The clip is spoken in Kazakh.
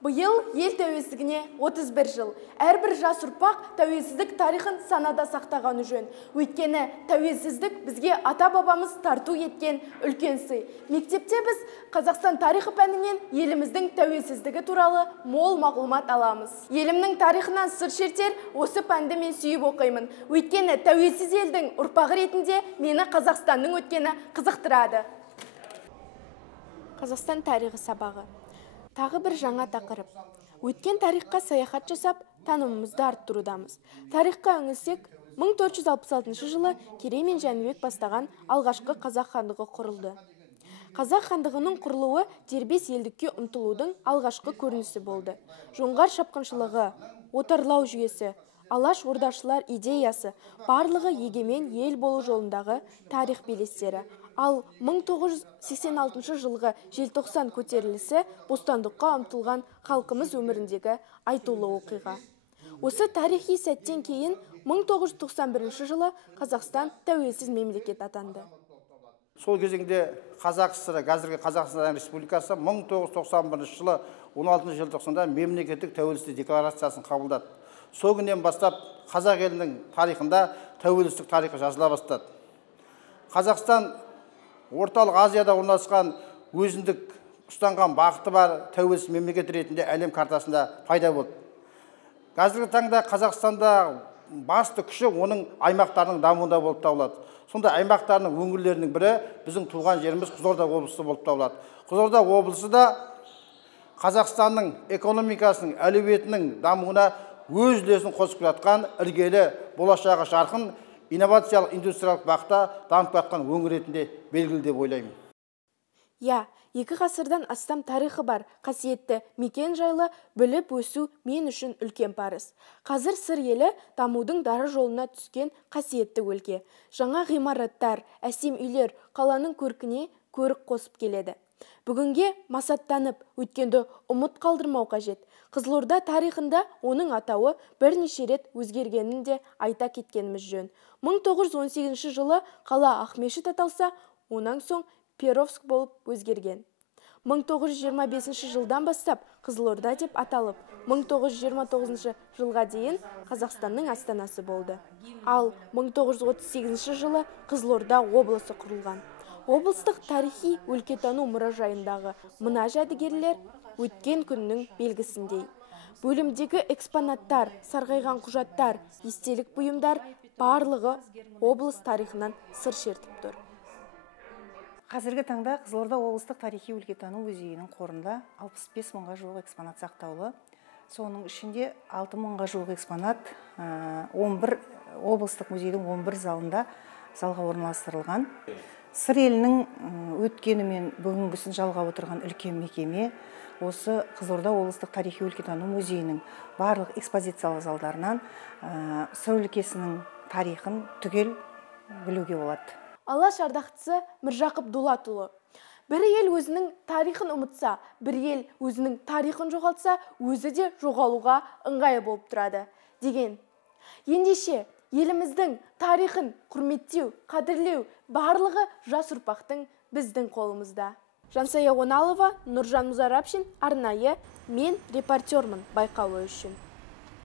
Бұйыл ел тәуелсіздігіне 31 жыл. Әрбір жас ұрпақ тәуелсіздік тарихын санада сақтағаны жөн. Өйткені тәуелсіздік бізге ата-бабамыз тарту еткен үлкен сый. Мектепте біз Қазақстан тарихы пәнінен еліміздің тәуелсіздігі туралы мол мағлұмат аламыз. Елімнің тарихынан сыр шертер осы пәнді мен сүйіп оқимын. Өйткені тәуелсіз елдің ұрпағы ретінде мені Қазақстанның өткені қызықтырады. Қазақстан тарихы сабағы. Тағы бір жаңа тақырып. Өткен тарихқа саяхат жасап, танымымызды арттырудамыз. Тарихқа үңілсек, 1466 жылы Керей мен Жәнібек бастаған алғашқы қазақ хандығы құрылды. Қазақ хандығының құрылуы дербес елдікке ұмтылудың алғашқы көрінісі болды. Жоңғар шапқыншылығы, отарлау жүйесі, Алаш ордашылар идеясы барлығы егемен ел болу жолындағы тарих белестері. Ал 1986 жылғы желтоқсан көтерілісі бостандыққа ұмтылған халқымыз өміріндегі айтулы оқиға. Осы тарихи сәттен кейін 1991 жылы Қазақстан тәуелсіз мемлекет атанды. Сол кезеңде Қазақ ССР, қазіргі Қазақстан Республикасы 1991 жылы 16 желтоқсанда мемлекеттік тәуелсіздік декларациясын қабылдады. Сол күннен бастап қазақ елінің тарихында тәуелсіздік тарихы жазыла бастады. Қазақстан орталық Азияда орналасқан өзіндік ұстанған бағыты бар тәуелсіз мемлекет ретінде әлем картасында пайда болды. Қазіргі таңда Қазақстанда басты күші оның аймақтарының дамуында болып табылады. Сонда аймақтарының өңірлерінің бірі біздің туған жеріміз Қызылорда облысы болып табылады. Қызылорда облысы да Қазақстанның экономикасының, әлеуетінің дамуына өз үлесін қосып жатқан іргелі, болашағы жарқын, инновациялық индустриялық бағытта дамып жатқан өңір ретінде белгілі деп ойлаймын. Я, 2 ғасырдан астам тарихы бар қасиетті мекен жайлы біліп өсу мен үшін үлкен парыз. Қазір сыр елі дамудың дары жолына түскен қасиетті өлке. Жаңа ғимараттар, әсем үйлер қаланың көркіне көрік қосып келеді. Бүгінге масаттанып, өткенді ұмыт қалдырмау қажет. Қызылорда тарихында оның атауы бірнеше рет өзгергенін де айта кеткеніміз жөн. 1918 жылы қала Ақмешіт аталса, онан соң Перовск болып өзгерген. 1925 жылдан бастап Қызылорда деп аталып, 1929 жылға дейін Қазақстанның астанасы болды. Ал 1938 жылы Қызылорда облысы құрылған. Облыстық тарихи өлкетану мұражайындағы мына жәдігерлер өткен күннің белгісіндей. Бөлімдегі экспонаттар, сарғайған құжаттар, естелік бұйымдар барлығы облыс тарихынан сыр шертіп тұр. Қазіргі таңда Қызылорда облыстық тарихи өлкетану музейінің қорында 65 мыңға жуық экспонат сақтаулы. Соның ішінде 6 мыңға жуық экспонат 11 облыстық музейдің 11 залға орналастырылған. Сыр елінің өткені мен бүгінгісін жалғап отырған үлкен мекеме осы Қызылорда облыстық тарихи өлкетану музейінің барлық экспозициялық залдарынан сыр өлкесінің тарихын түгел білуге болады. Алаш ардақтысы Міржақып Дулатұлы. Бір ел өзінің тарихын ұмытса, бір ел өзінің тарихын жоғалтса, өзі де жоғалуға ыңғайы болып тұрады деген. Ендеше еліміздің тарихын құрметтеу, қадірлеу барлығы жас ұрпақтың біздің қолымызда. Жансая Оналова, Нұржан Музарапшин, арнайы мен репортермін байқауы үшін.